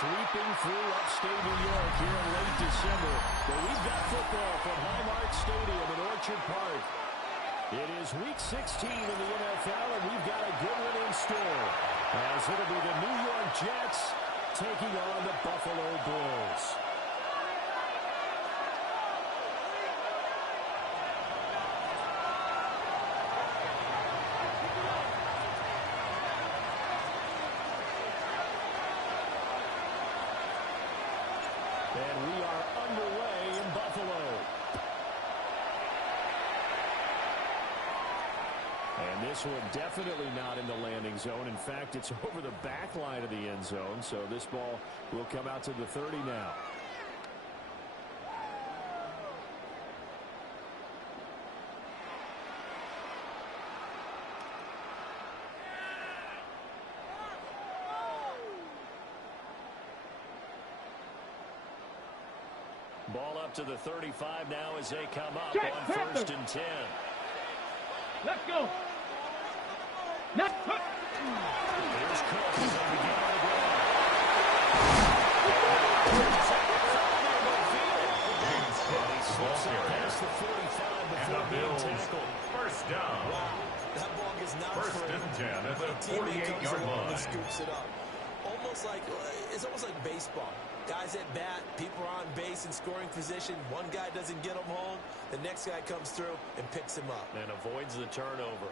sweeping through upstate New York here in late December. But we've got football from Highmark Stadium in Orchard Park. It is Week 16 in the NFL, and we've got a good one in store, as it'll be the New York Jets taking on the Buffalo Bills. And we are underway in Buffalo. And this one definitely not in the landing zone. In fact, it's over the back line of the end zone. So this ball will come out to the 30 now. Ball up to the 35 now as they come up on 1st and 10. Let's go. Here's Cook as they begin on the ground. He slips out past the 45 before being tackled. First down. Wow, that ball gets knocked First for and 10 at the 48-yard line. And scoops it up. It's almost like baseball. Guys at bat, people are on base in scoring position. One guy doesn't get him home. The next guy comes through and picks him up. And avoids the turnover.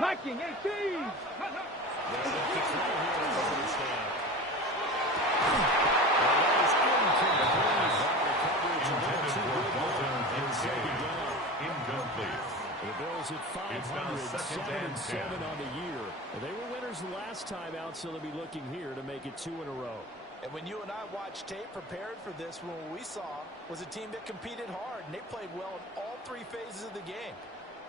Liking 18. The Bills at 500, 7-7 on the year. They were winners last time out, so they'll be looking here to make it 2 in a row. And when you and I watched tape prepared for this one, what we saw was a team that competed hard, and they played well in all 3 phases of the game.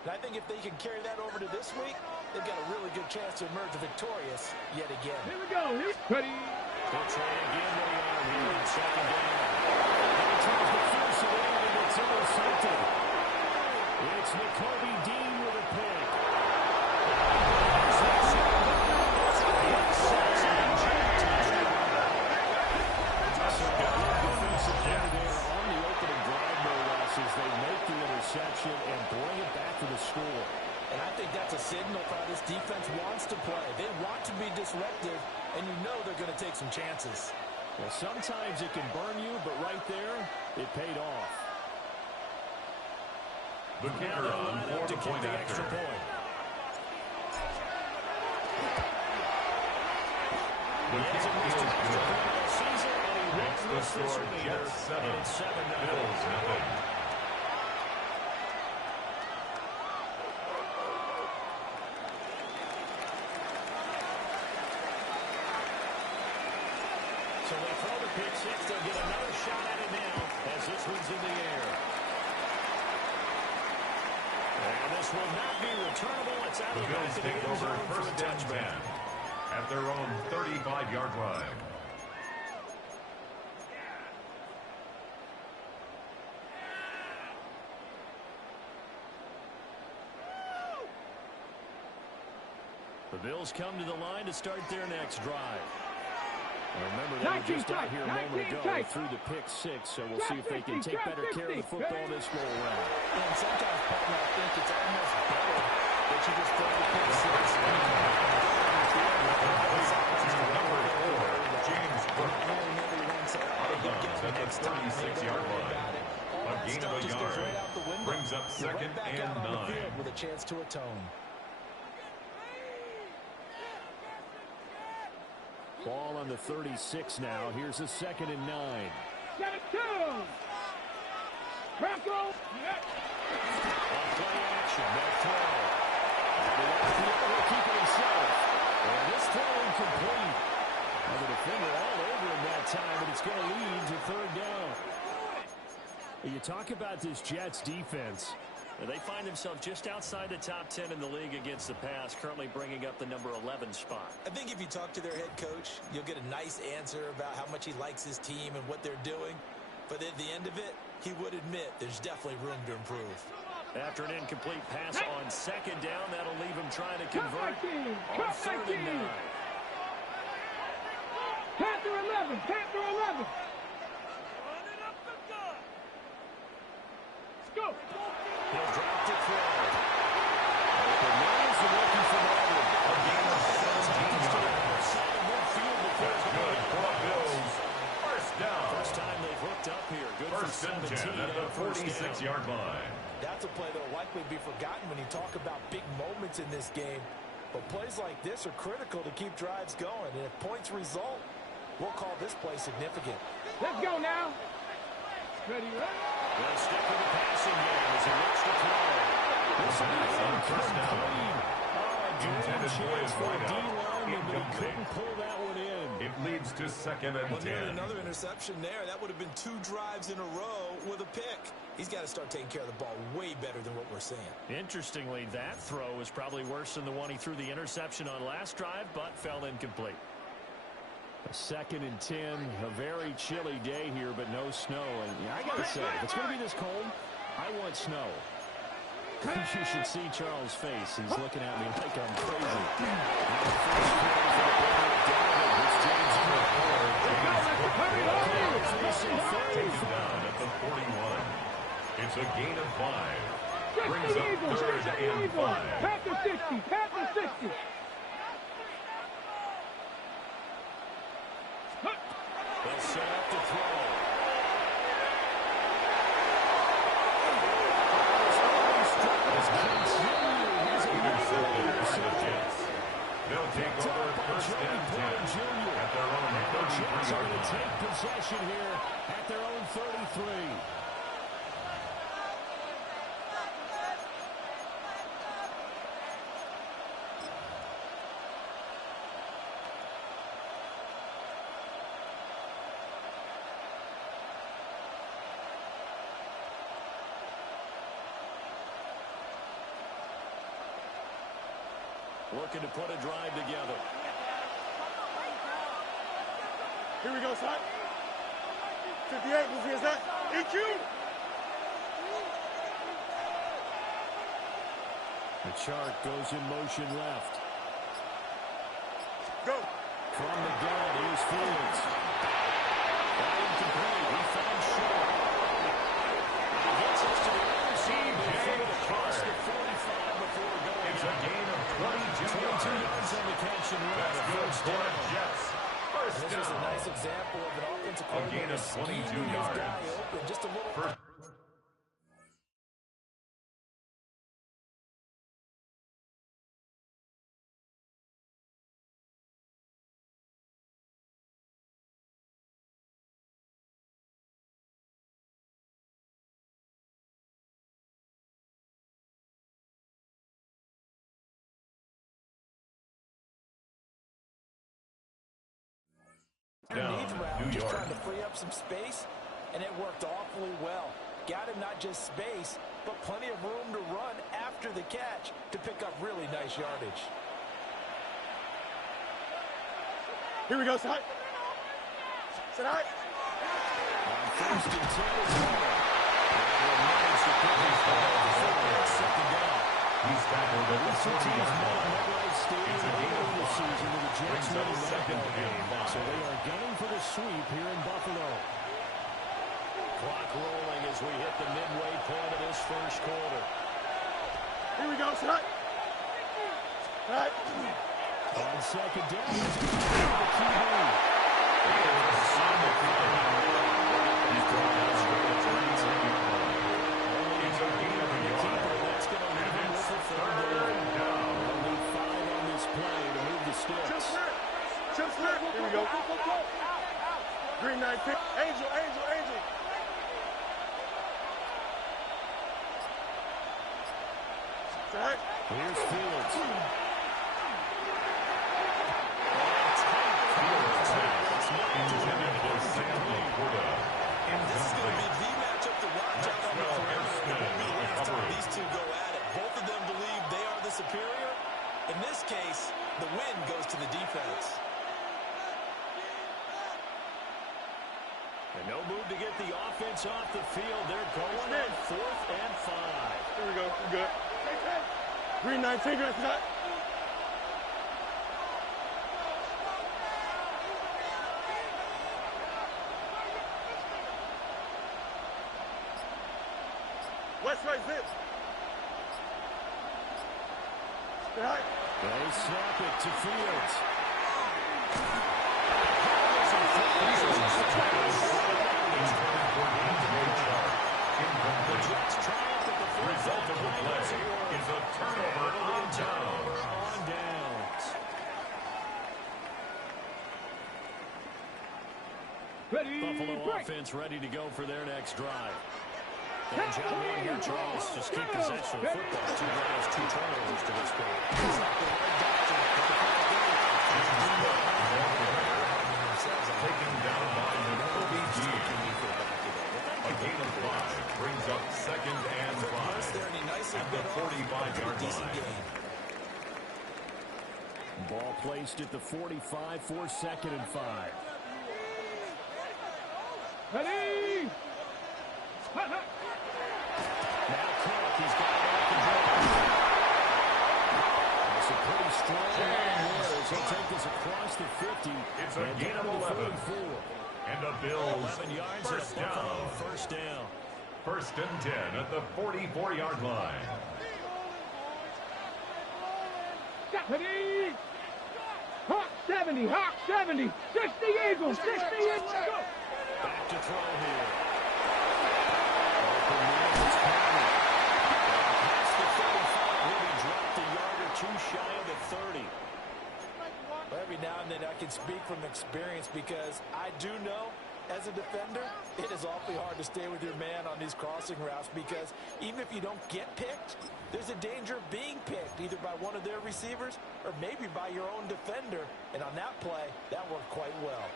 And I think if they can carry that over to this week, they've got a really good chance to emerge victorious yet again. Here we go. He's ready. They'll try again with the arm here on 2nd down. He tries to force it in, and it's intercepted. It's Nakobe Dean with a pick. On the opening drive, no losses. They make the interception and bring it back to the score. And I think that's a signal for how this defense wants to play. They want to be disruptive, and you know they're going to take some chances. Well, sometimes it can burn you, but right there, it paid off. The kicker on 4-point after. The kick is good. Makes the score Jets 7, Bills nothing. So they throw the pick six. They'll get another shot at it now as this one's in the air. And this will not be returnable. It's out of the Bills take over 1st and 10 at their own 35-yard line. The Bills come to the line to start their next drive. And remember, they were just out here a moment ago through the pick six, so we'll see if they can take better care of the football this go around. And sometimes, partner, I think it's almost better that you just throw the pick six. Number 4, James Cook. Out of bounds at the 36-yard line. A gain of a yard. Brings up 2nd and 9. With a chance to atone. Ball on the 36 now. Here's a 2nd and 9. 7-2. Crackle. On play action, that throw. And he wants to be able to keep it himself. And this throw incomplete. And the defender all over him that time, but it's going to lead to 3rd down. You talk about this Jets defense. They find themselves just outside the top 10 in the league against the pass, currently bringing up the number 11 spot. I think if you talk to their head coach, you'll get a nice answer about how much he likes his team and what they're doing. But at the end of it, he would admit there's definitely room to improve. After an incomplete pass on second down, that'll leave him trying to convert on third and 9. Panther 11, Panther 11. Let's go. He'll drop to throw. Open miles and looking for Auburn. A gain of 17 yards. That's good for the Bills. First down. First time they've hooked up here. Good First for and 17 10 at the first down. 46-yard line. That's a play that will likely be forgotten when you talk about big moments in this game. But plays like this are critical to keep drives going. And if points result, we'll call this play significant. Let's go now. Ready, ready. They'll stick with the passing game as he looks to throw. This will be on first down. Intended for his for right out. D-lineman, but he Incomplete. couldn't pull that one in. It leads to second and Well, 10. another interception there. That would have been 2 drives in a row with a pick. He's got to start taking care of the ball way better than what we're seeing. Interestingly, that throw was probably worse than the one he threw the interception on last drive, but fell incomplete. A second and 10, a very chilly day here, but no snow. And yeah, I got to say, if it's going to be this cold, I want snow. You should see Charles' face. He's looking at me like I'm crazy. Taken down at the 41. It's a gain of 5. Brings up third and 5. Panther 60, Panther 60. They'll set up to throw. They'll take over first and 10 at their own 33-yard line. Take possession here at their own 33. Looking to put a drive together. Here we go, son. 58, who's here, that? EQ! The chart goes in motion left. Go. From the gun, here's Fields. Incomplete. He found short. He gets us to the other side. They throw it across the 45 before going. It's a gain of 22 yards on the catch and run. That's good for the Jets. First This is a down. nice example of an offensive A gain coordinator of 22 scheming his yards. guy open just a little. First. Down, New Just York. trying to free up some space, and it worked awfully well. Got him not just space, but plenty of room to run after the catch to pick up really nice yardage. Here we go, son. Sit high. On first and 10 is Moore. Managed to put his ball to second down. He's tackled at the 40-yard line. It's a gain of 5. Brings up second and 5. So they are gunning for the sweep here in Buffalo. Clock rolling as we hit the midway point of this first quarter. Here we go, son. All right. On second down, he's going to the QB. He's going out straight at 32-yard line. It's a gain of a yard. That's going to leave him with a third down. Only 5 on this play to move the sticks. Chip slip. Here we go. Green 9 pick. Angel, Angel, Angel. All right. Here's Fields. Intended for Sam Laporta. This is going to be the matchup to watch out on the perimeter. It will be hands to these two superior. In this case, the win goes to the defense. And no move to get the offense off the field. They're going on 4th and 5. Here we go. We're good. Green 19, that's that. West right zip. They snap it to Fields. The Jets triumph at the Result of the play is a turnover on downs. On downs. Ready, Buffalo break. offense ready to go for their next drive. And John Wayne here, Charles, just keep possession of football. 2 drives, 2 turnovers to this point. Taken down by OBG. A gain of 5 brings up 2nd and 5 at the 45-yard line. Ball placed at the 45 for 2nd and 5. Ready. Hot, hot. Now Cook, he's got it off the drive. It's a pretty strong line there as he'll take this across the 50. It's a gain of 11. And the Bills 11 yards first at Buffalo, down. first down. 1st and 10 at the 44-yard line. Ready. Hawk 70, Hawk 70. 60 Eagles, 60 Eagles. Go. Back to throw here. Open man is Conner. Past the 35, will be dropped a yard or 2 shy of the 30. Every now and then I can speak from experience because I do know as a defender, it is awfully hard to stay with your man on these crossing routes because even if you don't get picked, there's a danger of being picked either by one of their receivers or maybe by your own defender. And on that play, that worked quite well.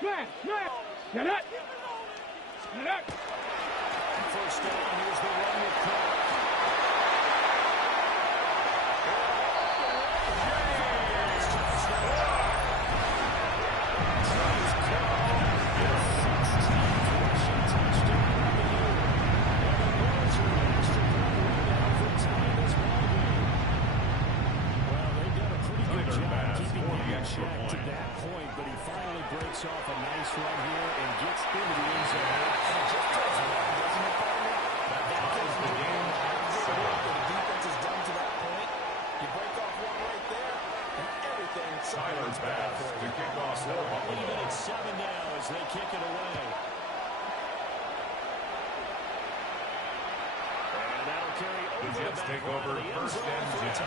Smash, smash. Get it. Get it. First down, here's the run with Cook. To that point, but he finally breaks off a nice run here and gets into the end zone. And just takes one, doesn't it, partner? That gives the game what the defense has done to that point. You break off one right there, and everything Tyler Bass to kick off for Buffalo. Even at 7 now as they kick it away. And that'll carry over The Jets take over 1st and 10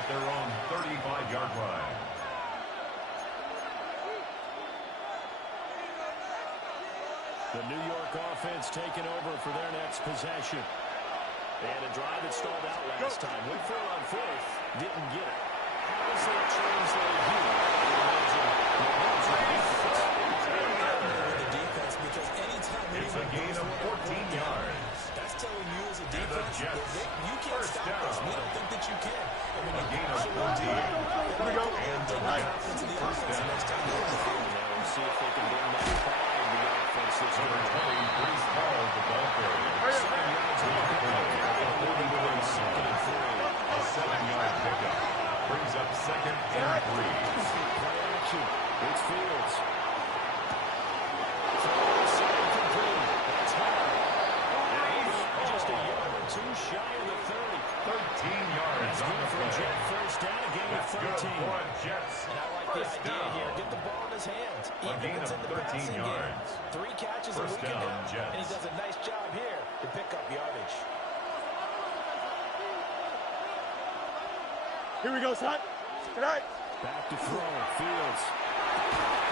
at their own 35-yard line. The New York offense taking over for their next possession. And a drive that stalled out last time. Went for it on 4th, didn't get it. How does that translate here? The defense, because anytime It's a gain of 14 yards. that's telling you as a defense that you can't stop us. We don't think that you can. I mean, A gain of 14. Here we go. And the first down. Now we'll see if they can bring that pride in the offense this Number year. 20, Brees Hall, the ball carrier. 7 yards on the play. A 7-yard pickup. Brings up 2nd and 3. Play action. It's Fields. Just a yard or 2 shy of the 30. 13 yards on the For a play. Jet first down, a gain of That's good 13. for a Jets. And I like the First idea down. here. Get the ball in his hands. A Even gain if it's of in the 13 passing yards. game. 3 catches a First week down, ago. Jets. And he does a nice job here to pick up yardage. Here we go, son. Good night. Back to throw. Fields.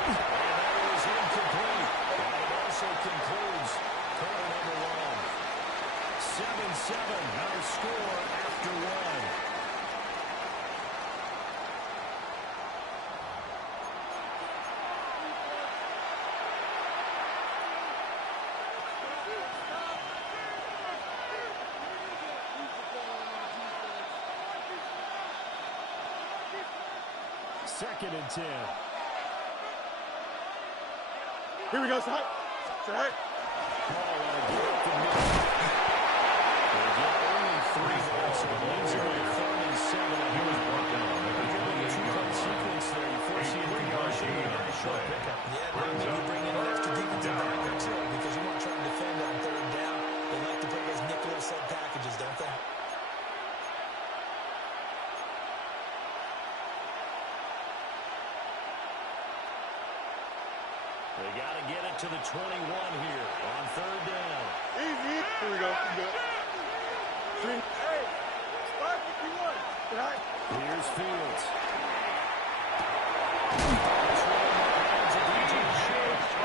And that is incomplete. And it also concludes quarter number 1. 7-7, our score after 1. 2nd and 10. Here we go, Sai. Sai. They get only 3 yards, so it leaves him with 3rd and 7. He was brought down at the 28-yard Sequence there. You force the incompletion with a very short pickup. Yeah, maybe bring in an extra defensive backer too, because you want to try to defend on 3rd down. They like to play those nickel sub packages, don't they? They got to get it to the 21 here on 3rd down. Easy. Here we go. Hey, 551. Sai. Here's Fields.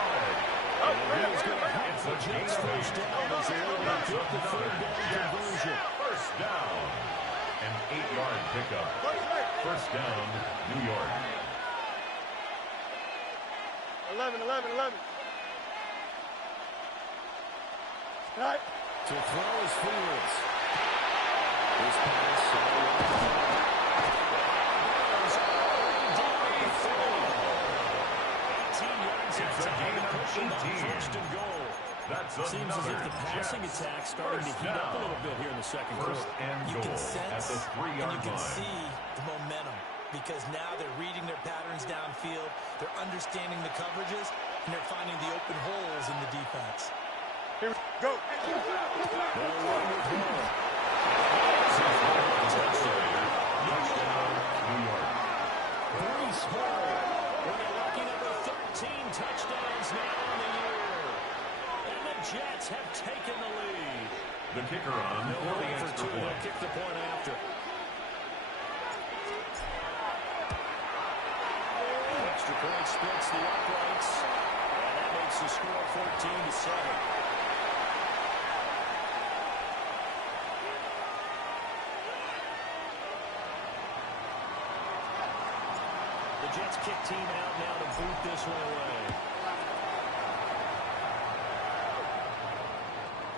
He's going to have the Jets first down as they able to get the 3rd down conversion. First down. An 8-yard pickup. First down, New York. 11. Sai. To throw is Fields. This pass. 18 yards. It's a gain of 18. First and goal. That's Seems as if the passing Jets attack starting to first heat up a down. little bit here in the second First quarter. and You goal can at sense the and 3-yard you can line. see the momentum, because now they're reading their patterns downfield, they're understanding the coverages, and they're finding the open holes in the defense. Here we go. Touchdown, New York. Very small. With a lucky number 13 touchdowns now on the year. And the Jets have taken the lead. The kicker on for the For extra 2, point. they'll kick the point after. Extra point splits the uprights. And that makes the score 14-7. The Jets kick team out now to boot this one away.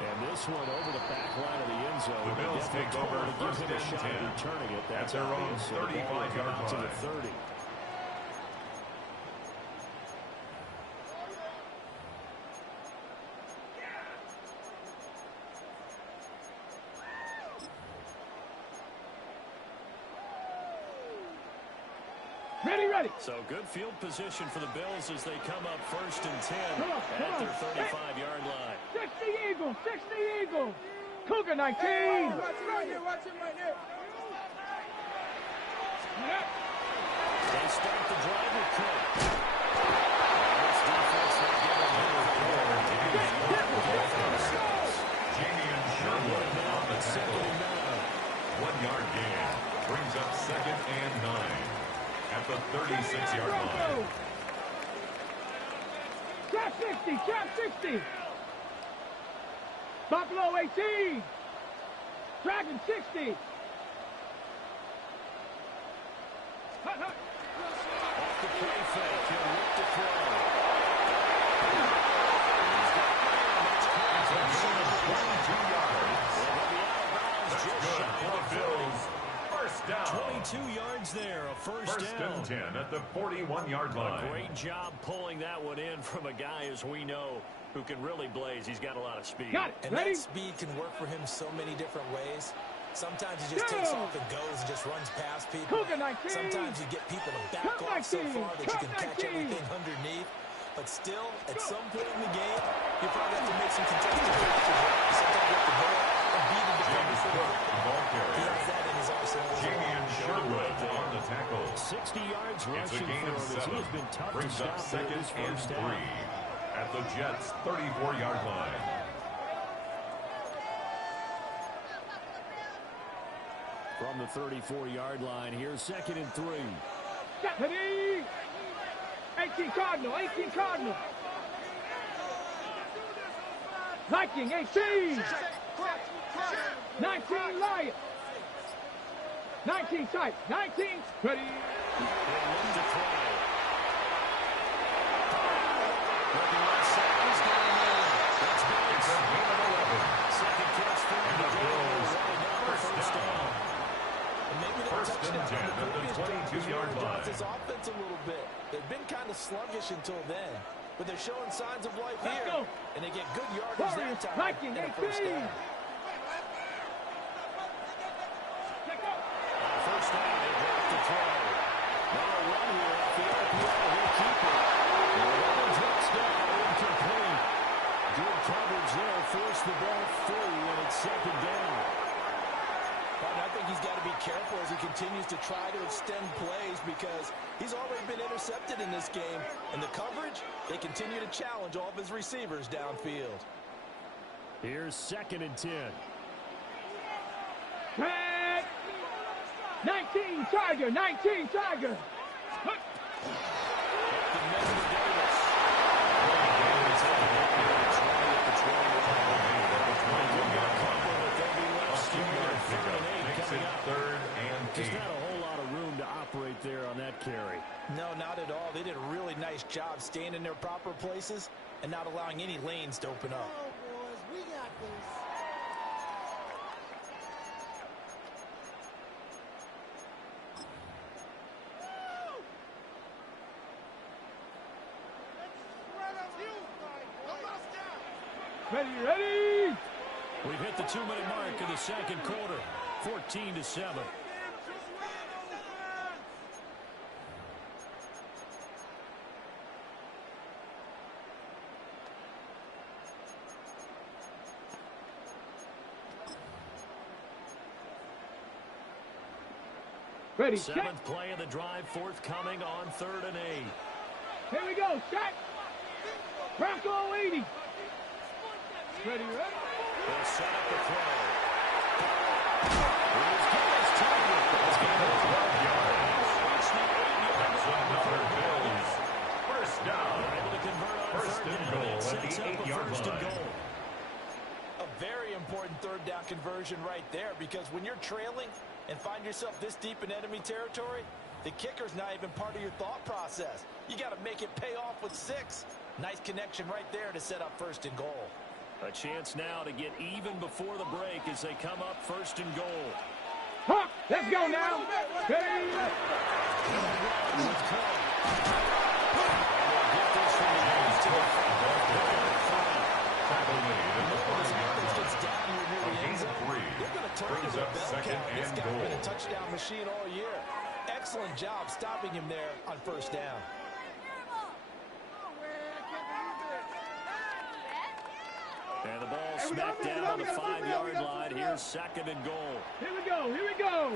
And this one over the back line of the end zone. The Bills take over to give first him a and shot 10. at returning it. That's At their own obvious. So the ball will come 35-yard out to the line. 30. Ready. So good field position for the Bills as they come up 1st and 10 Come at on. their 35-yard line. 60 Eagles. Cougar 19. Watch him right here. They start the drive with Cook. This defense not giving Jamie and Sherwood on the tackle. 1-yard gain brings up 2nd and 9 at the 36-yard line. Trap 60. Buffalo 18. Dragon 60. off the play fake. He'll look to throw. It's a gain of 22 yards. That's good for the Bills. First down. 22 yards there, a first First down. and 10 at the 41-yard A line. great job pulling that one in from a guy, as we know, who can really blaze. He's got a lot of speed. Got it. And Ready? that speed can work for him so many different ways. Sometimes he just takes off and goes and just runs past people. Cougar 19. Sometimes you get people to back Cougar off so 19. far that you can Cougar catch 19. everything underneath. But still, at some point in the game, you probably have to make some contested catches. Sometimes you have to go up and beat the defender James for the Cook, ball. the ball He carrier. has that in his arsenal. Jamie and Sherwood on the tackle. 60 yards It's a rushing gain for of him as he 7. has been tough to Brings up stop in 2nd his and first 3 half. at the Jets' 34-yard line. From the 34-yard line, here's 2nd and 3. Stephanie. 18 Cardinal. Viking 18. 19 Lion. 19 tight. 19. Ready. They look to throw. Looking right side, he's down there. That's It's a gain of 11. second catch for And him. the Bills Running down for first down. And maybe that First and touchdown 10 on the at the previous drive has 22-yard energized line. this offense a little bit. They've been kind of sluggish until then, but they're showing signs of life Let's here. go. And they get good yardage that time Viking, and a first 18. down. First down, they drop the throw. Now a run here off the RPO. He'll keep it. And touchdown, incomplete. Good coverage there. Force the ball free, and it's second down. But I think he's got to be careful as he continues to try to extend plays because he's already been intercepted in this game. And the coverage, they continue to challenge all of his receivers downfield. Here's second and 10. Track. 19 Tiger, 19 Tiger. Just not a whole lot of room to operate there on that carry. No, not at all. They did a really nice job staying in their proper places and not allowing any lanes to open up. Oh, boys, we got this. Ready, ready. We've hit the 2-minute mark in the second quarter. 14-7. Ready, Seventh play of the drive, forthcoming on 3rd and 8. Here we go, shot. Bronco 80. Ready, ready. They'll set up the throw. Here's Gillis Tucker. That's going to be 12 yards. That's another Bills. First down. They're able to convert on First and goal It at sets the up a 8-yard first and line. goal. A very important third down conversion right there because when you're trailing and find yourself this deep in enemy territory, the kicker's not even part of your thought process. You got to make it pay off with 6. Nice connection right there to set up first and goal. A chance now to get even before the break as they come up first and goal. Hawk, let's go now. Ready, ready. With Cook. And they'll get this from the end to the 5. Tackle made in the 5-yard Gets line. down here near the A gain end of zone. 3. They're going to turn Brings to a up bell second count. This and guy's been a goal. touchdown machine all year. Excellent job stopping him there on first down. And the ball smacked down on the 5-yard line. Here's second and goal. Here we go, here we go.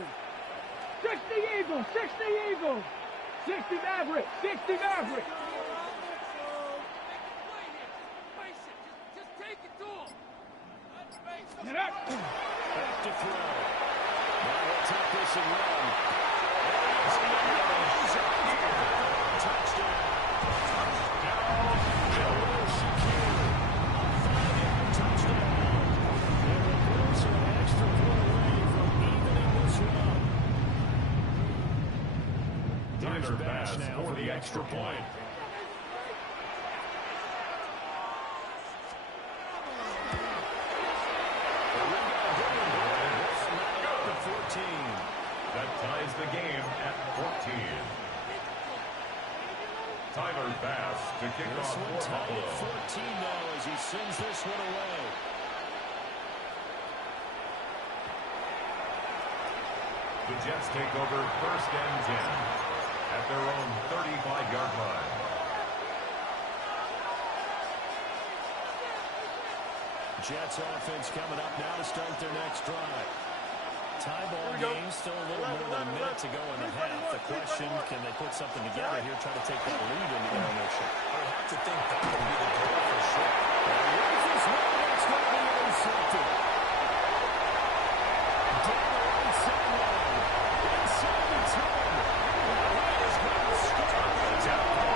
60 Eagles, 60 Eagles. 60 Maverick, 60 Maverick. Get up. Back to throw. Now he'll take this and run. Touchdown. Khalil Shakir. A 5-yard touchdown. And the Bills are an extra point away from evening this run. Tyler Bass for the extra point. That ties the game at 14. Tyler Bass to kick This off one for tied Buffalo. at 14 now as he sends this one away. The Jets take over first and 10 at their own 35-yard line. Jets offense coming up now to start their next drive. Tie ball game, still a little more than a minute to go in the half. The question, can they put something together here, try to take that lead into the ownership? I would have to think that would be the goal for sure. Raises one, that's going to be intercepted. Down the right sideline. Inside the 10. Raiders going to score. Down the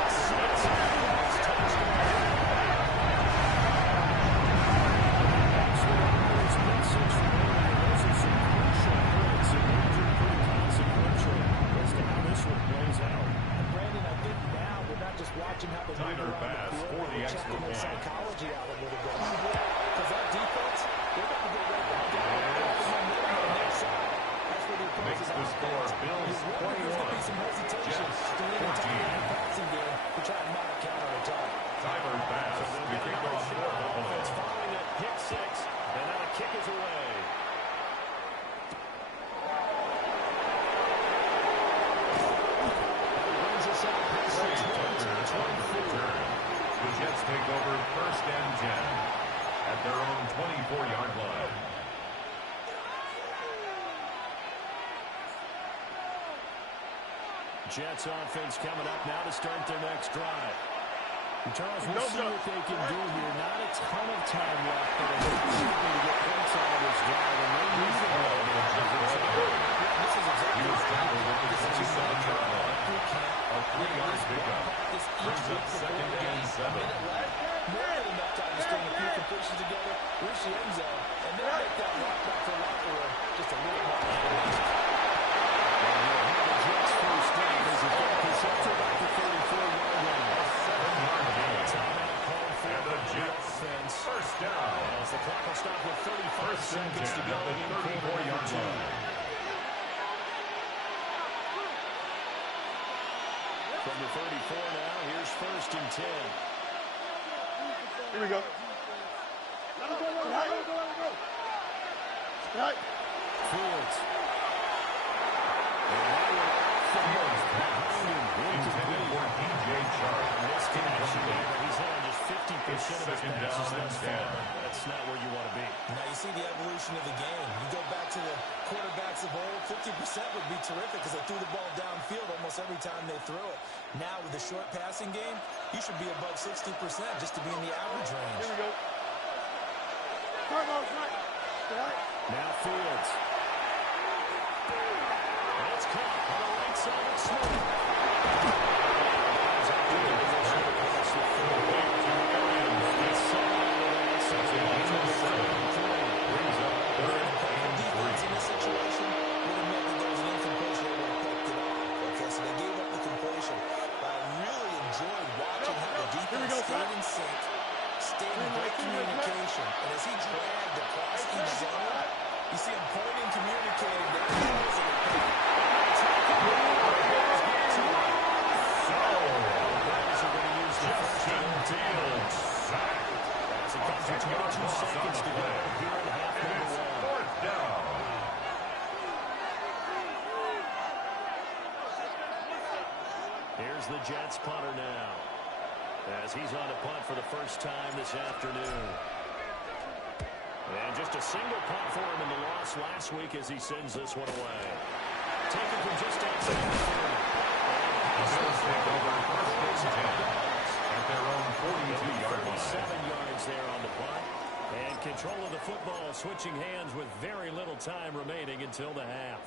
touchdown. Actually, this message from earlier, those are some crucial points and they're pretty consequential as to how this one plays out. And Brandon, I think now we're not just watching how they move Tyler around Bass the field, for the we're extra checking their point. psychology out a little bit. Because that defense, they're going to go right back down on the near side. That's where the opponents Makes is the score take over 1st and 10 at their own 24-yard line. Jets offense coming up now to start their next drive. And Charles, we'll see what they can do here. Not a ton of time left, but I think something to get points out of this drive. And they use the ball. This is exactly what This is a 7-yard line. A 3-yard pickup. Brings up 2nd and 7. More than enough time to string a few completions together, reach the end zone, and then make that walk back to the locker room just a little more optimistic. The Jets first down as it gets this up to about the 34-yard line. A 7-yard gain. Timeout called for And the Jets offense. first down. As the clock will stop with 35 First and seconds to 10 go at the in quarter 34-yard number 2. line. From the 34 now, here's 1st and 10. Here we go. Right. Fields. Intended for DJ Chark. He's hit on just 50% of his Second passes down and thus 10. far. That's not where you want to be. Now you see the evolution of the game. You go back to the quarterbacks of old, 50% would be terrific because they threw the ball downfield almost every time they threw it. Now with the short passing game, you should be above 60% just to be in the average range. Here we go. Now Fields. And it's caught on the right side of Smith. Stayed in sync, stayed in great communication, and as he dragged across each zone, you see him pointing, communicating. There he is in the paint. Guys are going to use the first Fields sacked. as it comes to 22 seconds to go here in half number 1. Fourth down. Here's the Jets punter now, as he's on a punt for the first time this afternoon. And just a single punt for him in the loss last week as he sends this one away. Taken from just outside the 30. The Bills take over 1st and 10 at their own 42-yard line. 7 yards there on the punt. And control of the football switching hands with very little time remaining until the half.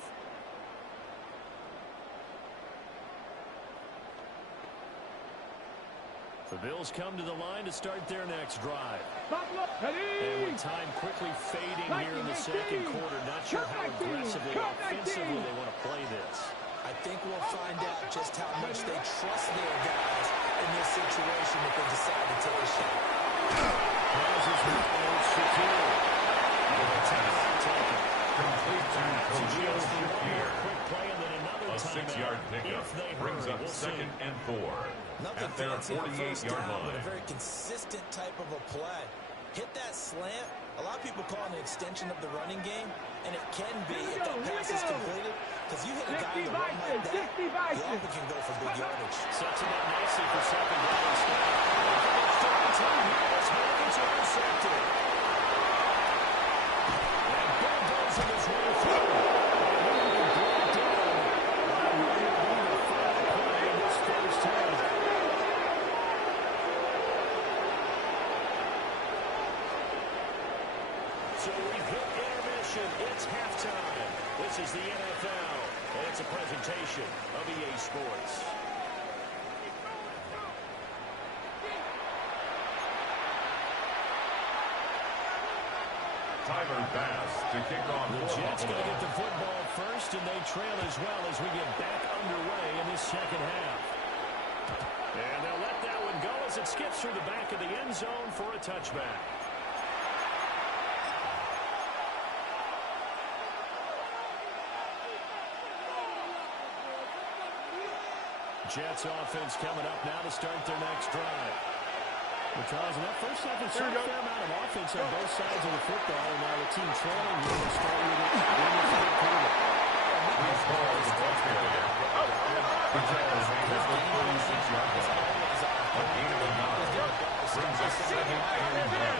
The Bills come to the line to start their next drive. And with time quickly fading here in the second quarter, not sure how aggressively, offensively they want to play this. I think we'll find out just how much they trust their guys in this situation if they decide to take a shot. As is secure. Complete to Khalil Shakir. Quick play and then another A 6-yard pickup brings up 2nd and 4 Nothing at their fancy on first 48-yard down, but line. a very consistent type of a play. Hit that slant. A lot of people call it an extension of the running game, and it can be if that pass is completed, because you hit a guy in the run like that, he often can go for big yardage. Sets it up nicely for second down and stop. Third time here, this Hawkins intercepted. And bulldozing his way through. So we've hit intermission. It's halftime. This is the NFL, and it's a presentation of EA Sports. Tyler Bass to kick off. The Jets going to get the football first, and they trail as well as we get back underway in this second half. And they'll let that one go as it skips through the back of the end zone for a touchback. Jets offense coming up now to start their next drive. Charles, in that first half, it's a fair amount of offense on both sides of the football, and now the team trailing here will start with it in the third quarter. This ball is touchdown. The Jets have the 46-yard line. A gain of 9. Brings up second and 1.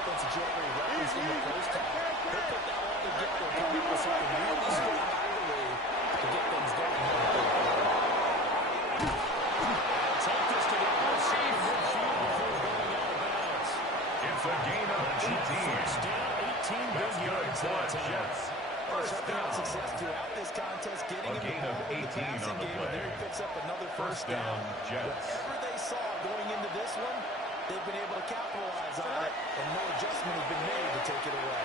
Offensive Jerry referenced in the first half. He'll put that all together, come up with something really strong, I believe, to get things going here in the third quarter. Take this to the outside midfield before going out of bounds. It's a gain of 18. First down, 18 big yards that time. Jets. First They've had down. success throughout this contest, getting A him gain of involved in the 18 passing on the game, play. and there he picks up another First down, Jets. Whatever they saw going into this one, they've been able to capitalize on it, and no adjustment has been made to take it away.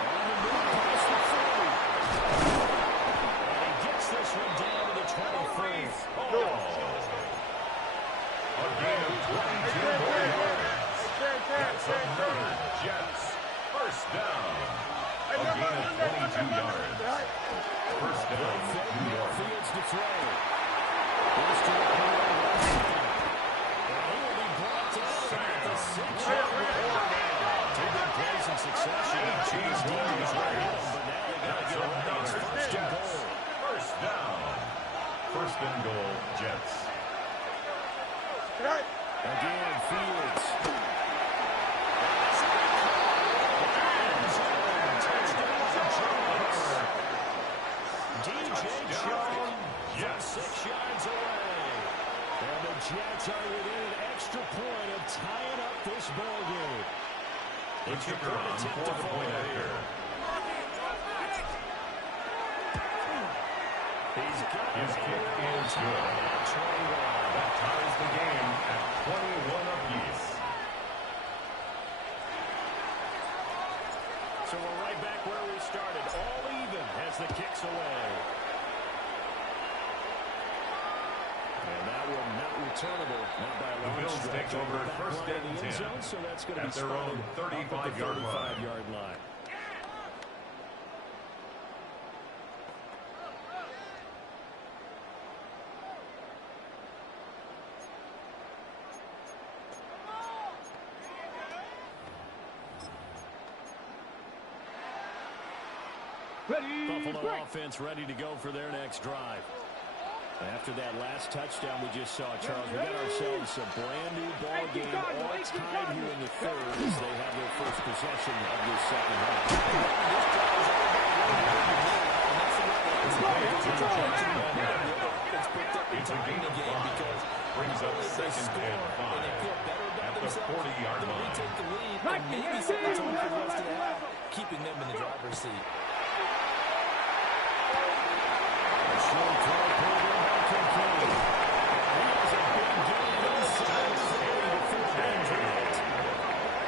On the move, past the 40. And he gets this one down to the 23. A gain of 22 more yards. That's another Jets. First down. A gain of 22 yards. First down, New York. Fields to throw. Here's to the corner. And he will be brought down at the 6-yard line. Two big plays in succession. Cheese Dean is right at him, but now they got to get away. It's first and goal. First down. First and goal, Jets. Again, Fields. Yes. 6 yards away. And the Jets are within an extra point of tying up this ball game. The kicker on for the point here. His kick is good. That ties the game at 21 apiece. So we're right back where we started. All even as the kick's away. And that one not returnable. Not by a The long Bills stretch. take over Back first line and in the end 10 zone, so that's going to be at their own spotted up at the 35-yard line. Buffalo offense ready to go for their next drive. After that last touchdown we just saw, Charles, we got ourselves a brand new ball game all tied here in the third as they have their first possession of this second half. It's a gain of 5. Brings up second and 5 at the 40-yard line. Take the lead and maybe set the tone for the rest of the half, keeping them in the driver's seat. Short throw pulled in by Kincaid. He has a big gain inside the 40 before being dropped.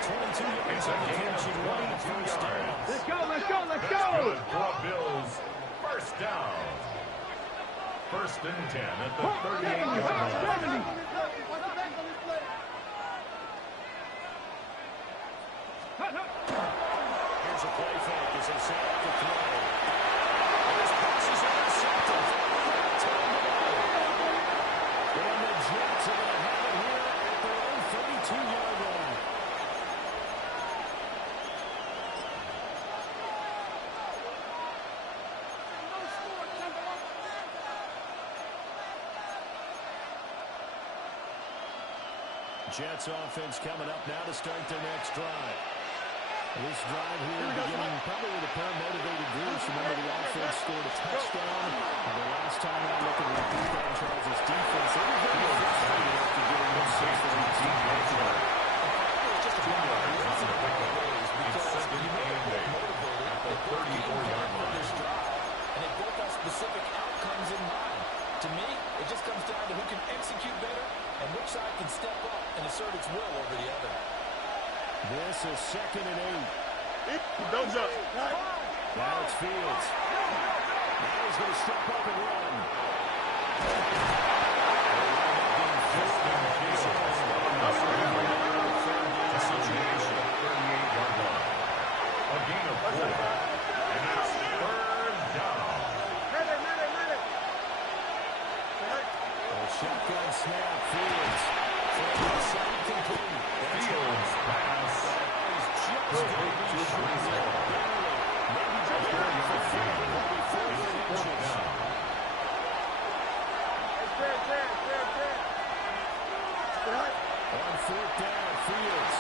22 yards on the catch and 1 first down. Let's go, let's go, let's go! Good for Bills. First down. First and 10 at the 38-yard line. Here's a play fake as they set up the throw. His pass is intercepted. And the Jets are going to have it here at their own 32-yard line. Jets offense coming up now to start their next drive. This drive here beginning probably with a pair of motivated groups. Remember, the offense scored a touchdown. And the last time out looking to repeat that, Charles' defense, they were very frustrated after getting this 6-18 matchup. Just a few yards on the ways because second you and 8 at the 34-yard line. this drive, and they both have specific outcomes in mind. To me, it just comes down to who can execute better and which side can step up and assert its will over the other. This is 2nd and 8. Don't jump. Now it's Fields. Now he's going to step up and run. A gain of 4. And it's third down. Shotgun snap, Fields. Fields pass. Complete to Brees. On fourth down, Fields.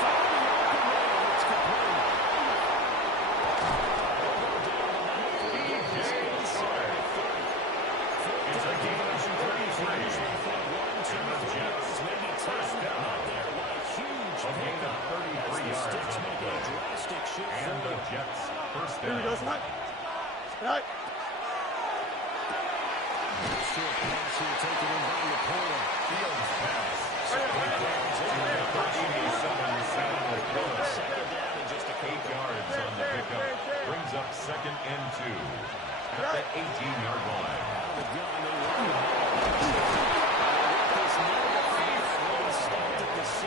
Found the open man. It's complete. It's a game of 33. And the Jets, first down. A gain of 33 yards on the play. And the Jets, first down. Here he goes, right. Short pass here taken in by Laporta. Fields pass. Number 87, Sam Laporta. Second down and just a 8 yards on the pickup. Brings up 2nd and 2 at the 18-yard line. the gun. They run the this now stopped at the 6.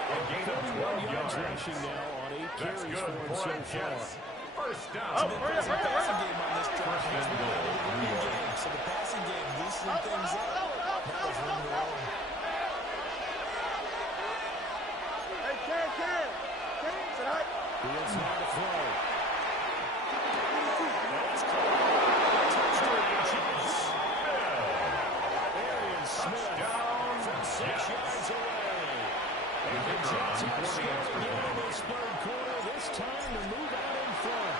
A gain of 12 yards. Rushing now on 8 That's carries good for him for so the far. Jets. First down. Passing game on this drive. First and goal. New York. So the passing game loosening things up. Now there's room to roll. Hey, Ken. Tonight. Fields now to throw. That's Arian Smith from 6 yards away. And the Jets have scored again in this third quarter. This time to move out in front.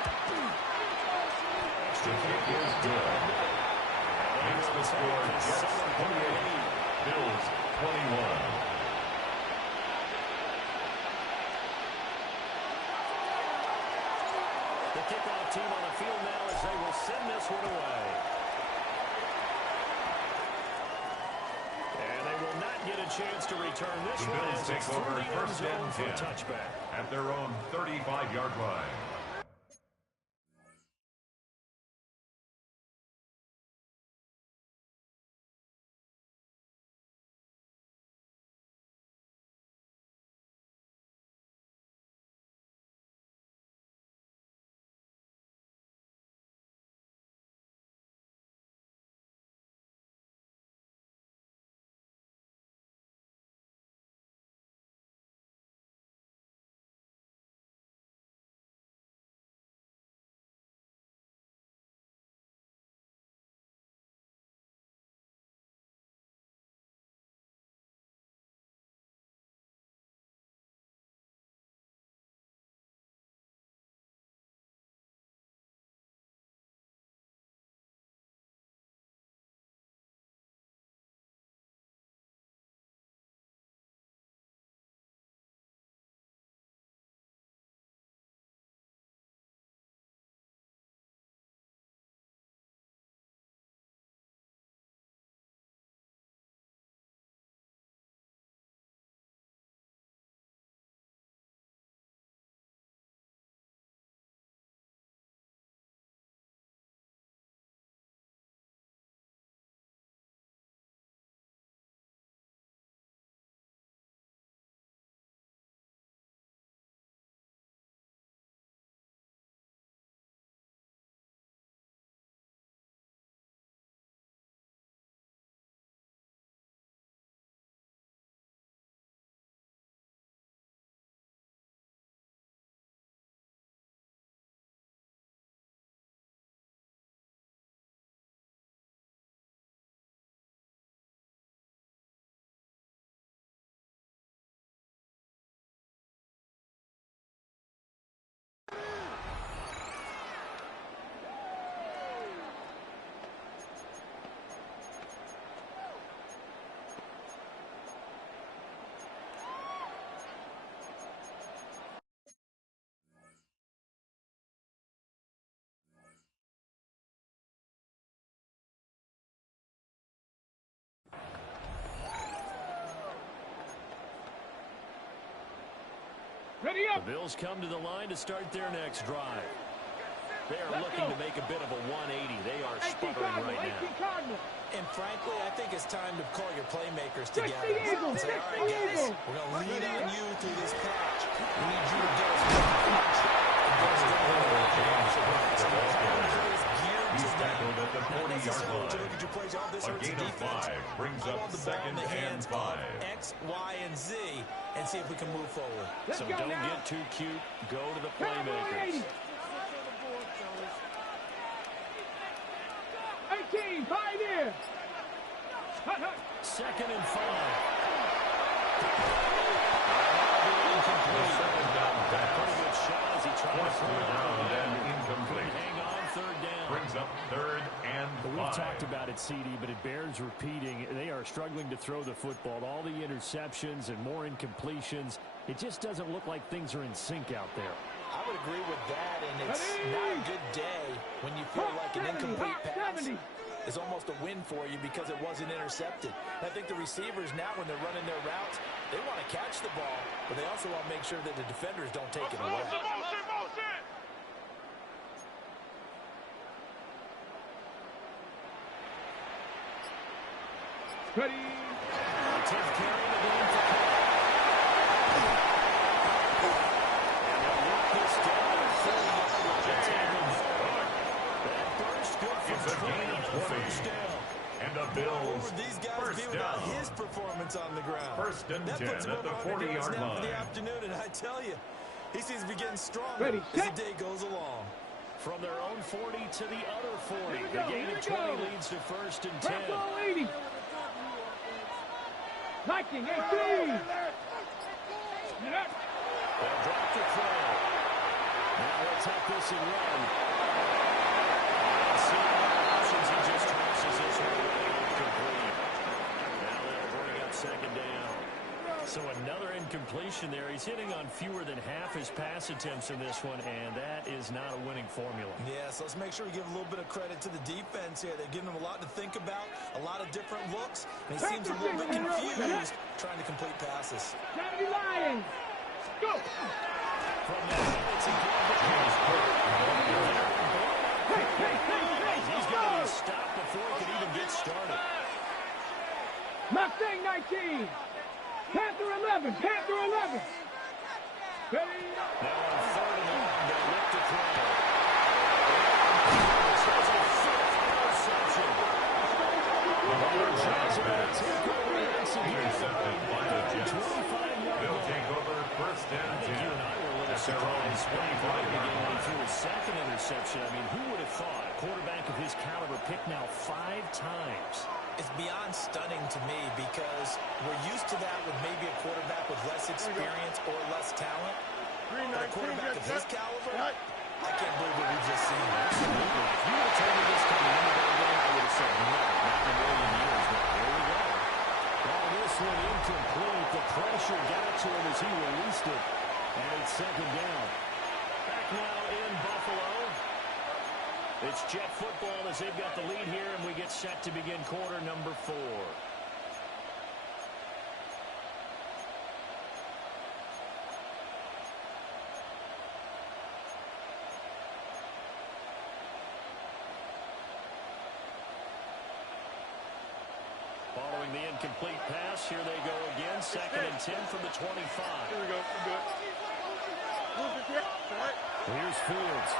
The kick is good. Makes the score Jets 28, Bills 21. The kickoff team on the field now as they will send this one away. And they will not get a chance to return this The one Bills as take it's over through the end first zone and for a 10 touchback. at their own 35-yard line. Ready up. The Bills come to the line to start their next drive. They are looking to make a bit of a 180. They are sputtering right now. And frankly, I think it's time to call your playmakers 60 together. Eagles, Say, all 60 right, guys, Eagles. we're going to lean on you through this patch. We need you to get us back on track. He's tackled at the 40-yard To look line. at your plays, all this A hurts the gain of defense. 5 brings I up want the ball in 2nd the and hands 5. of X, Y, and Z and see if we can move forward. So don't get too cute. Go to the playmakers. 18, pioneer. 2nd and 5. Second down pass. Pretty good shot as he tried to Forced to throw the it ground out. and incomplete. Hang on, 3rd down. Brings up 3rd and We've 5. talked about it, CD, but it bears repeating. They are struggling to throw the football. All the interceptions and more incompletions. It just doesn't look like things are in sync out there. I would agree with that, and it's not a good day when you feel like an incomplete pass is almost a win for you because it wasn't intercepted. And I think the receivers now, when they're running their routes, they want to catch the ball, but they also want to make sure that the defenders don't take it away. Ready. 10th carry of the game for Cole. And they'll work this down at 40-yard line. That burst good It's for a gain of 20. first down. And the Bills What would these guys first be without down. his performance on the ground? First and That 10 puts him at over the 100 yards 40-yard now for the line. afternoon, and I tell you, he seems to be getting stronger Ready, as set. the day goes along. From their own 40 to the other 40. Here we The go, gain here of we 20 go. leads to 1st and 10. Red ball 80. 19, 18. They'll drop the throw. Now they'll tuck this and run. See options. He just tosses this one away incomplete. Now they'll bring up 2nd down. So another incompletion there. He's hitting on fewer than half his pass attempts in this one, and that is not a winning formula. Yeah, so let's make sure we give a little bit of credit to the defense here. They're giving him a lot to think about, a lot of different looks, and he seems a little bit confused trying to complete passes. 70 Lions. Go. From there, it's again the James Cook. He's going to be stopped before he can even get started. Mustang 19. Panther 11. Panther 11. Ready. Now on 3rd and long, they'll look to throw. This has a 5th interception. Another Giants are going to pass. take over once again. Intercepted by the Jets. 25-yard They'll line. take over 1st I and think you and I were a little at their own surprised when he 25-yard when he line. threw his 2nd interception. I mean, who would have thought a quarterback of his caliber picked now 5 times? It's beyond stunning to me because we're used to that with maybe a quarterback with less experience or less talent. But a quarterback of his caliber, I can't believe what we've just seen. Absolutely. If you would have told me this coming into the game, I would have said no, not in a million years. But there we go. Well, this one incomplete. The pressure got to him as he released it. And it's 2nd down. Back now in Buffalo. It's Jet football as they've got the lead here, and we get set to begin quarter number 4. Following the incomplete pass, here they go again. 2nd and 10 from the 25. Here we go. We're good. Move the tip. All right. Here's Fields.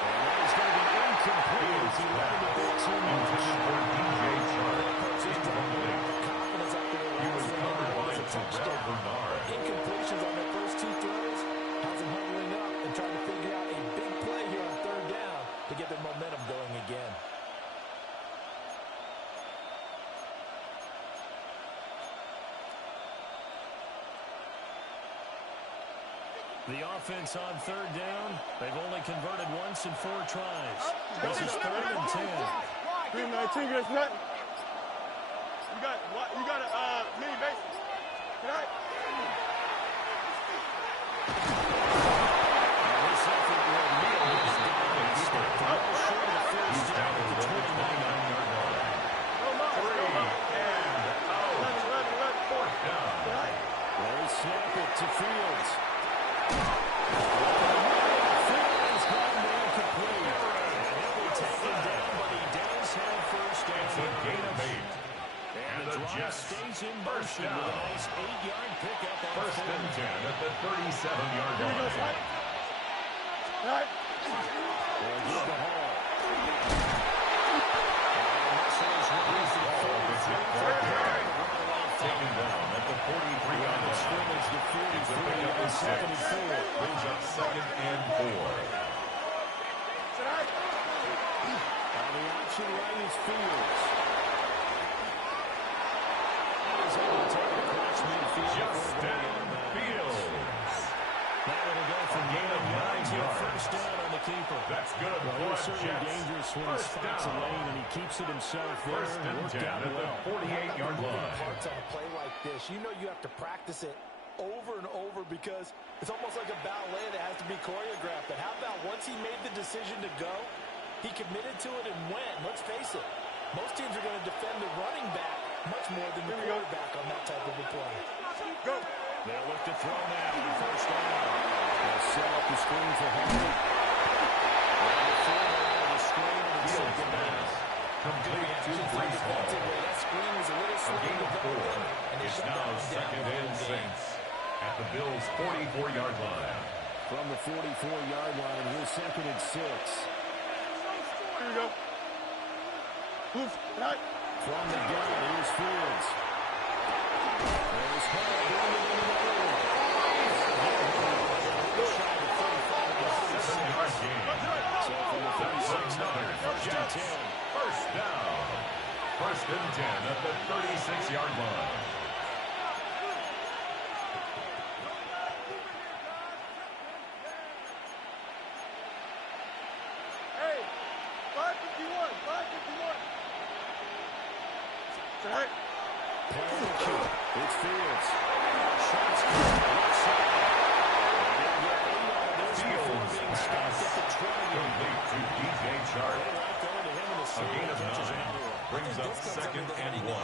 And that is going to be incomplete as he led the ball too much. For DJ Chark. Incomplete. Confidence out there. He was covered by Terrell Bernard. Incompletions on their first 2 throws has them huddling up and trying to figure out a big play here on 3rd down to get their momentum going again. The offense on 3rd down. They've only converted once in 4 tries. This is 3rd and 10. Green 19, get us nothing. You got a mini base. Can I? This effort will kneel this down and stop the ball short of the first down at the 29-yard line. Fourth down. They snap it to Fields. Fields gone down complete. And he'll be taken down, but he does have first down. It's a gain of 8. And the drive stays in motion with a nice 8-yard pickup on 1st and 10 at the 37-yard Here we go, line. Spike. All right. They'll give the Hall. And this is released to the 43. Taken down at the 43-yard line. Scrimmage to 43 on 2nd and 4. Brings up 2nd and 4. On the option right is Fields. He's able to take it across midfield. Justin Fields. Now it'll go from gain of 9 to a first down on the keeper. That's good. Well, he was certainly dangerous when he spots a lane, and he keeps it himself there. First and 10 at the 48-yard line. Parts on a play like this, you know you have to practice it over and over because it's almost like a ballet that has to be choreographed. But how about once he made the decision to go, he committed to it and went. Let's face it, most teams are going to defend the running back much more than the quarterback on that type of a play. Go. They'll look to throw now on first down. They'll set up the screen for Henry. The screen and it's second down. Complete to Brees Hall. That screen was a little A slow gain to of go 4. in, and they It's shut now that second down and 6 at the Bills' 44-yard line. From the 44-yard line, here's second and 6. Here we go. Oof. Right. From the gun, here's Fields. There's Hall bringing it in the middle. So from the 36-yard, first and 10. First down. First and 10 at the 36-yard line. Hey, 551. 551. Right. It's Fields. Shots left side. And they'll get 8 out of this before being stopped at the 20. Complete to DJ Chark. A gain of 9 brings up second and 1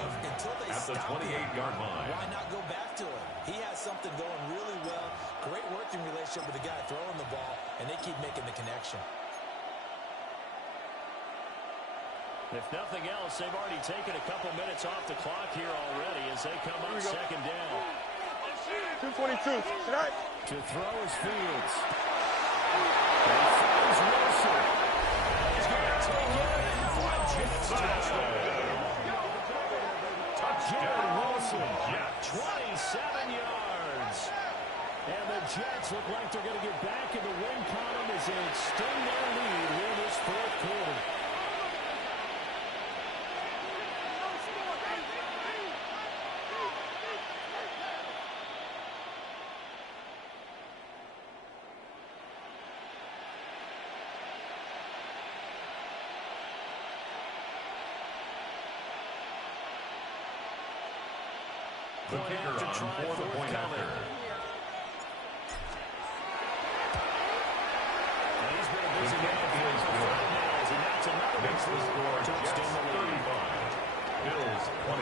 at the 28-yard line. Why not go back to him? He has something going really well. Great working relationship with the guy throwing the ball, and they keep making the connection. If nothing else, they've already taken a couple minutes off the clock here already as they come up second down. 222. Right. To throw is Fields. And finds Wilson. He's going to take it for a Jets touchdown. Wilson, 27 yards. And the Jets look like they're going to get back in the win column as they extend their lead here this fourth quarter. The kicker on for the point after. And he's been a busy man for 5 minutes, and that's another Makes the score to Jets extend the lead. 35. Bills 21.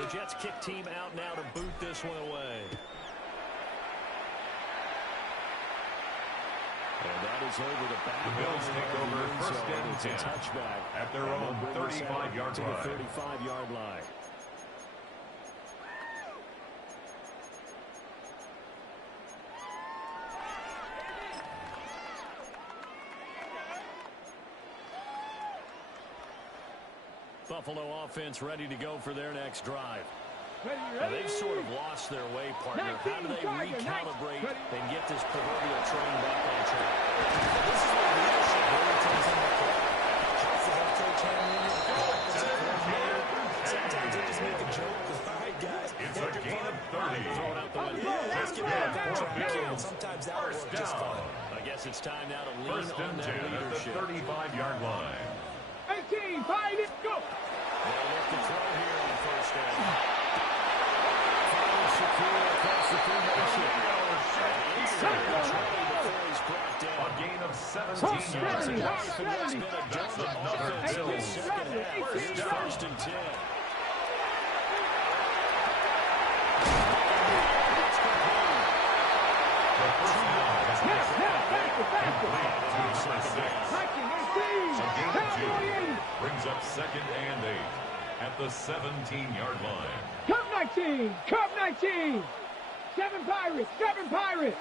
The Jets kick team out now to boot this one away. And that is over the back. The Bills take over first and it's a 10 touchback at their own 35-yard line. 35-yard line. Buffalo offense ready to go for their next drive. Now, they've sort of lost their way, partner. How do they recalibrate and get this proverbial train back on track? This is where leadership really comes into play. That's the head coach handling it. Sometimes they just make a joke. All right, guys. It's a gain of 30. Throwing out the window. Let's get back on track here. And sometimes that will work just fine. I guess it's time now to lean First on and that 10 at the leadership. 35-yard line. 18, 5, go. They'll look to throw here on first down. Follows secure across the formation. Inside the 20 before he's brought down. A gain of 17 yards. That's been a dominant offense in the second half. Here's first and 10. The first down has been complete to number 6. A gain of 2 brings up second and 8 at the 17-yard line. Cup 19, Cup 19. 7 Pirates, 7 Pirates.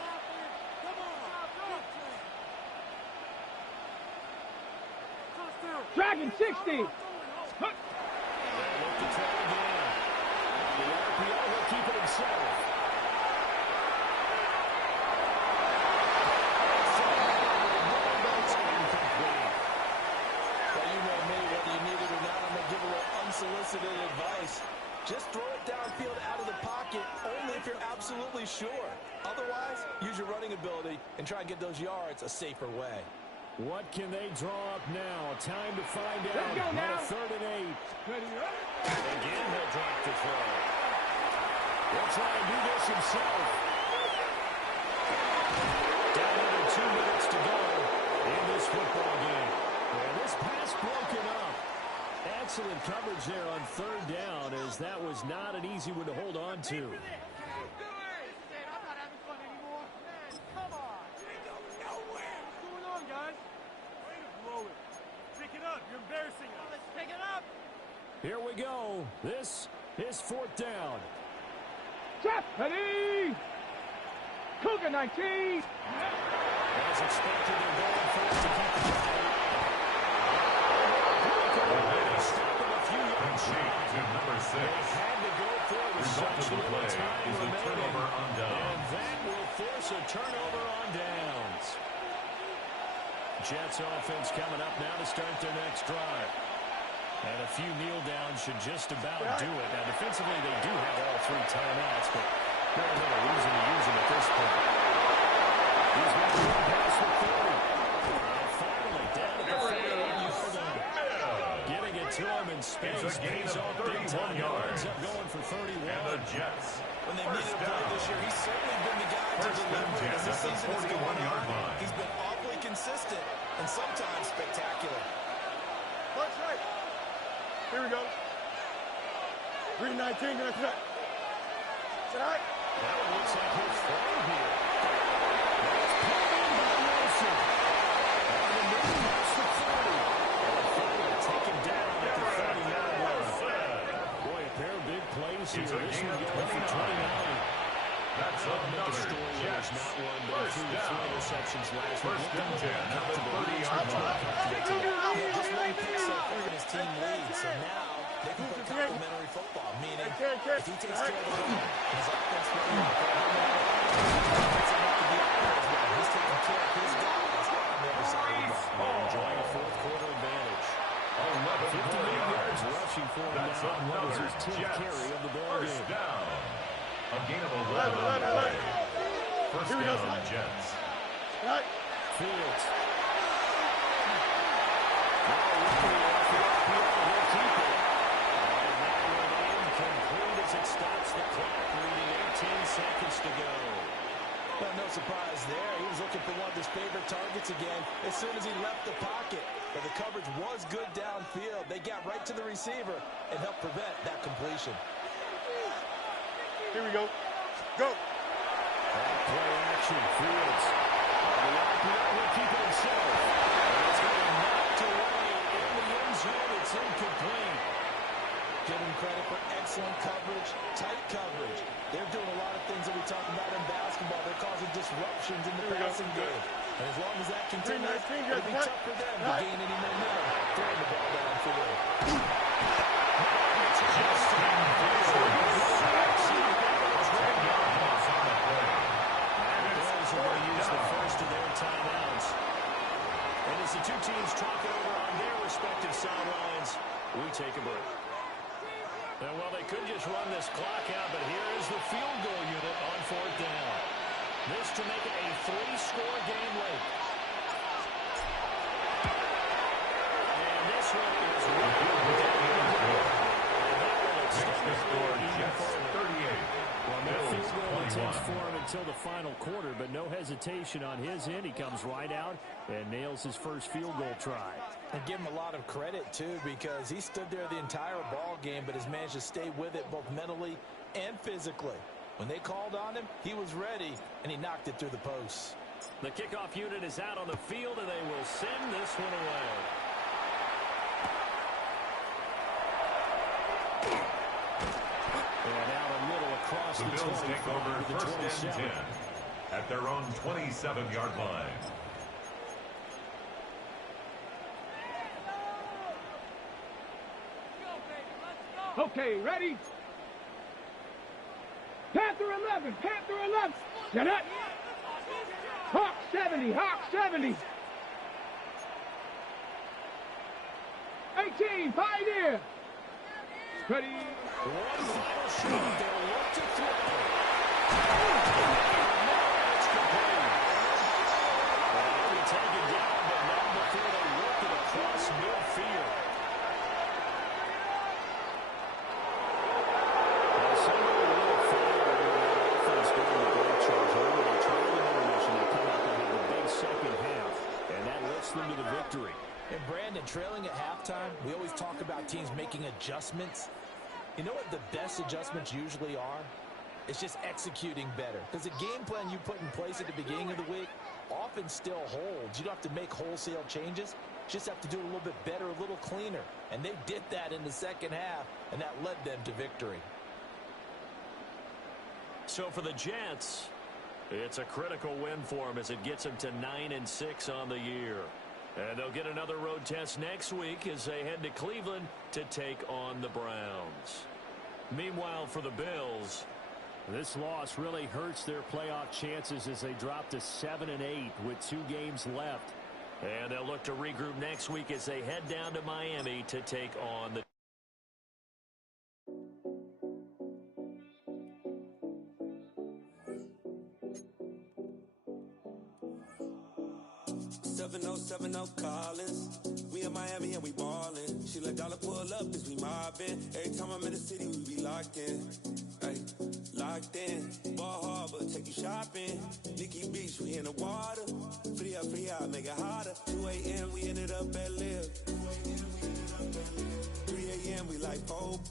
Dragon 60. Look to try again. unsolicited advice. Just throw it downfield out of the pocket only if you're absolutely sure. Otherwise, use your running ability and try and get those yards a safer way. What can they draw up now? Time to find out. Let's go now. On a 3rd and 8. Ready up. Again, he'll drop the throw. He'll try and do this himself. Down under 2 minutes to go in this football game. And this pass broken up. Excellent coverage there on 3rd down, as that was not an easy one to hold on to. Here we go. This is 4th down. Trap, ready. Cougar 19. As expected, they're going for it to keep the drive. Stop him a few yards short. To number 6. They had to go for it with Result such of the little play time is a remaining. turnover on downs. And that will force a turnover on downs. Jets offense coming up now to start their next drive. And a few kneel downs should just about do it. Now, defensively, they do have all 3 timeouts, but very little reason to use them at this point. He's got to run past the 30. And finally, down at the 48-yard line. Getting it to him in space. Pays off big time. Ends up going for 31. And the Jets. When they needed a play this year, he's certainly been the guy to deliver. As the season has gone on, he's been awfully consistent and sometimes spectacular. Punch right. Here we go. Green 19, gonna cut. Sit high. That one looks like he'll throw here. That's pulled in by Wilson. On the move, that's the 40. And finally taken down at the 30-yard line. Boy, a pair of big plays here. This one going for 29. That's Make a another story where there's not one, but First through the 3 down. interceptions last week. First and 10 at the Comfortable. 30-yard line. Yeah, just one pick so far in his team lead, so now they can play complementary football, meaning if he takes care of the ball, his offense will be able to be out there as well. He's taking care of his guys on the other side of the ball. Enjoying a 4th quarter advantage. 11 58 yards yards. rushing for him That's now. What was another his 10th Jets. carry of the ball First game? down. A gain of 11 on the play. First Here we go, down, son. Jets. Right. Fields. Now looking off the upfield, he'll keep it. And that will be incomplete as it stops the clock, leaving 18 seconds to go. Well, no surprise there. He was looking for one of his favorite targets again as soon as he left the pocket. But the coverage was good downfield. They got right to the receiver and helped prevent that completion. Here we go. Go. Play action, Fields. On the RPO, he'll keep it himself. And it's going to be knocked away in the end zone. It's incomplete. Give him credit for excellent coverage, tight coverage. They're doing a lot of things that we talk about in basketball. They're causing disruptions in the passing game. And as long as that continues, it'll be tough for them to gain any momentum throwing the ball downfield. And as the two teams talk it over on their respective sidelines, we take a break. And well, they could just run this clock out, but here is the field goal unit on 4th down. This to make it a 3-score game late. And this one is right down. Makes the score Jets 38. Well, no field goal attempts for him until the final quarter, but no hesitation on his end. He comes right out and nails his first field goal try. And give him a lot of credit, too, because he stood there the entire ball game, but has managed to stay with it both mentally and physically. When they called on him, he was ready, and he knocked it through the posts. The kickoff unit is out on the field, and they will send this one away. And out a little across The the Bills 20 take over to the first 27. and 10 at their own 27-yard line. Okay, ready? Panther 11, Panther 11. Get up. Hawk 70, Hawk 70. 18, Pioneer. Ready. One final shot. They'll look to throw. It's complete. They can take it down, but not before they work it across midfield. Somebody a little fire in that offense during the break charge. Early, they tried the intermission. They come out and have the big second half, and that lifts them to the victory. And Brandon, trailing at halftime, we always talk about teams making adjustments. You know what the best adjustments usually are? It's just executing better. Because the game plan you put in place at the beginning of the week often still holds. You don't have to make wholesale changes. Just have to do it a little bit better, a little cleaner. And they did that in the second half, and that led them to victory. So for the Jets, it's a critical win for them as it gets them to 9-6 on the year. And they'll get another road test next week as they head to Cleveland to take on the Browns. Meanwhile, for the Bills, this loss really hurts their playoff chances as they drop to 7-8 with 2 games left. And they'll look to regroup next week as they head down to Miami to take on the 7070 Collins. We in Miami and we ballin'. She let dollar pull up as we mobbin'. Every time I'm in the city, we be locked in. Ay, locked in. Ball Harbor, take you shopping. Nikki Beach, we in the water. Free up, make it hotter. 2 a.m. we ended up at Live. 3 a.m. we like Pope.